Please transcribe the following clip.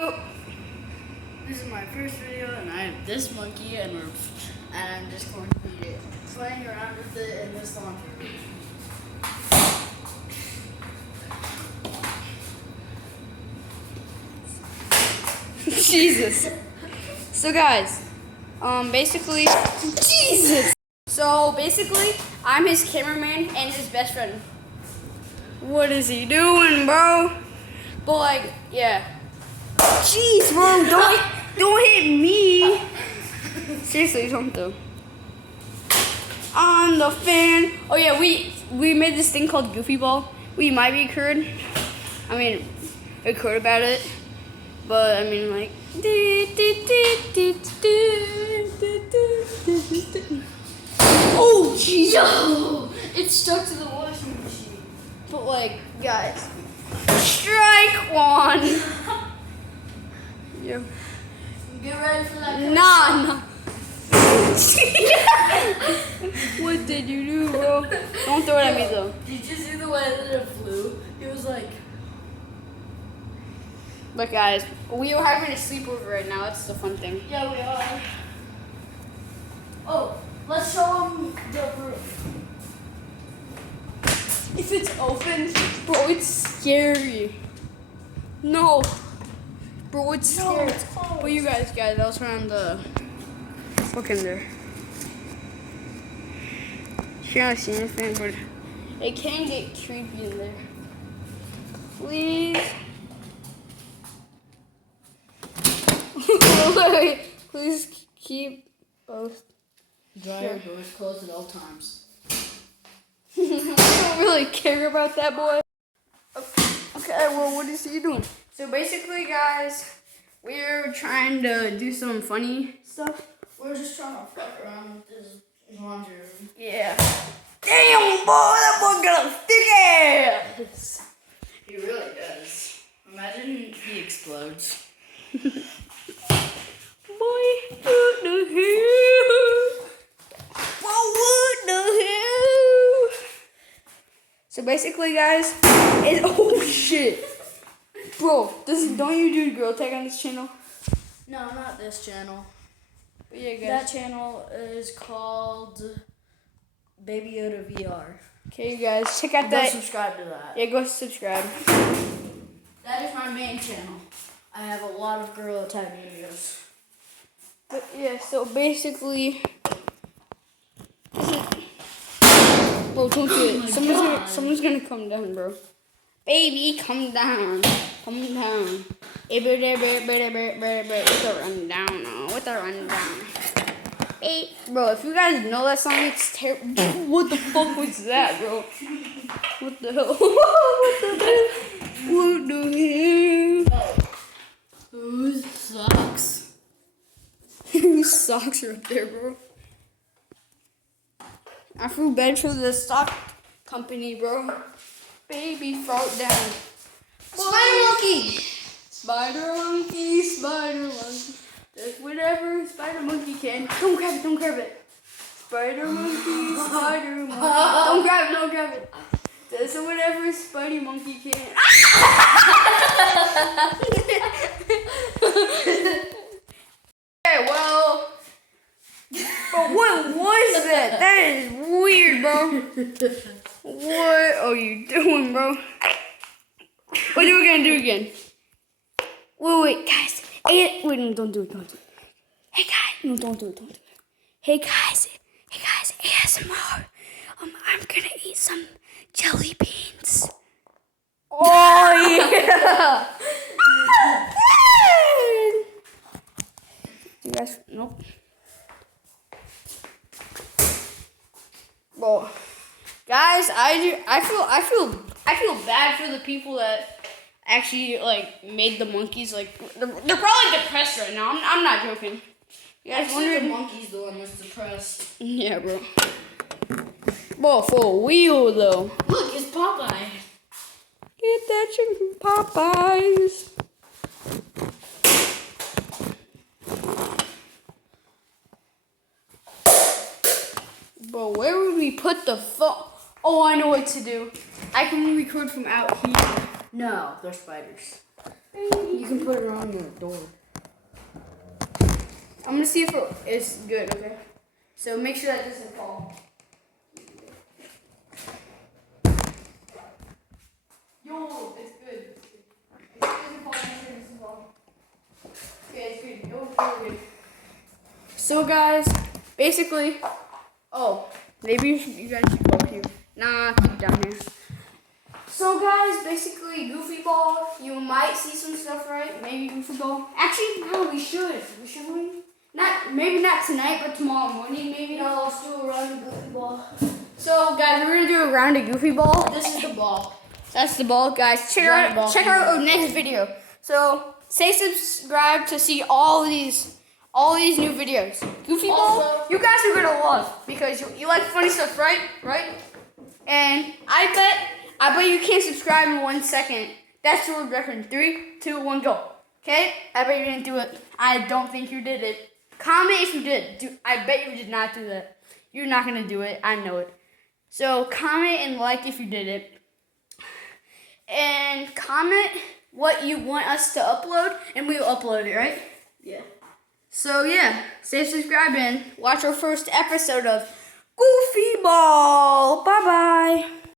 Oh, this is my first video, and I have this monkey, and I'm just going to be playing around with it in this laundry room. Jesus. So guys, basically, Jesus. So basically, I'm his cameraman and his best friend. What is he doing, bro? But like, yeah. Jeez, bro, don't hit me. Seriously, don't though. On the fan. Oh yeah, we made this thing called Goofy Ball. We might be curd. I mean, record about it. But I mean, like. Oh, jeez. Yo! It stuck to the washing machine. But like, guys, strike one. Yeah. Get ready for that. Nah. What did you do, bro? Don't throw it at me though. Did you see the way that it flew? It was like. But guys, we are having a sleepover right now. That's the fun thing. Yeah, we are. Oh, let's show them the room. If it's open, bro, it's scary. No. Bro, it's scary. It's closed. But you guys, I was trying to look in there. You can't see anything, but it can get creepy in there. Please. Please keep both. Dryer doors closed at all times. I don't really care about that boy. Okay, well, what is he doing? So basically, guys, we're trying to do some funny stuff. We're just trying to fuck around with this laundry room. Yeah. Damn, boy, that boy got a thick ass. He really does. Imagine he explodes. Boy, what the hell? Well, what the hell? So basically, guys, oh shit. Bro, don't you do girl tag on this channel? No, not this channel. But yeah, guys. That channel is called Baby Yoda VR. Okay, you guys, check out Go that. subscribe to that. Yeah, go subscribe. That is my main channel. I have a lot of Gorilla Tag videos. But yeah, so basically, bro, don't do it. Someone's gonna come down, bro. Baby, come down. Come down. With the rundown. With the rundown. Hey, bro, if you guys know that song, it's terrible. What the fuck was that, bro? What the hell? What the hell? What the hell? Whose socks? Whose socks are up there, bro? I feel bad for the stock company, bro. Baby, fall down. Spider monkey! Spider monkey, spider monkey. Does whatever spider monkey can. Don't grab it. Spider monkey, spider monkey. Don't grab it. Does whatever spider monkey can. Okay, well. But what was that? That is weird, bro. What are you doing, bro? What are we gonna do again? Wait, guys. Wait, no, don't do it. Hey, guys. No, don't do it. Hey, guys, ASMR. I'm gonna eat some jelly beans. Oh, yeah. You guys, nope. Bro, guys, I feel bad for the people that actually like made the monkeys. Like they're probably depressed right now. I'm not joking. You guys Actually, the monkey's the one that's depressed. Yeah, bro. Bro, for real though. Look, it's Popeye. Get that chicken from Popeyes. Bro, where would we put the phone? Oh, I know what to do. I can record from out here. No, they're spiders. You can put it on your door. I'm gonna see if it's good, okay? So make sure that doesn't fall. Yo, it's good. It doesn't fall, make sure it doesn't fall. Okay, it's good. Yo, it's good. So guys, basically, maybe you guys should go up here. Nah, keep down here. So guys, basically, Goofy Ball, you might see some stuff, right? Maybe Goofy Ball. Actually, no, we should. Should we? Maybe not tonight, but tomorrow morning, maybe. No, let's do a round of Goofy Ball. So guys, we're gonna do a round of Goofy Ball. This is the ball. That's the ball, guys. Check out our next video. So say subscribe to see all these new videos. Goofy Ball, you guys are gonna love because you like funny stuff, right? Right? And I bet you can't subscribe in 1 second. That's the world record. 3, 2, 1, go. Okay? I bet you didn't do it. I don't think you did it. Comment if you did. I bet you did not do that. You're not gonna do it. I know it. So comment and like if you did it. And comment what you want us to upload, and we will upload it, right? Yeah. So yeah, say subscribe and watch our first episode of Goofy Ball. Bye bye.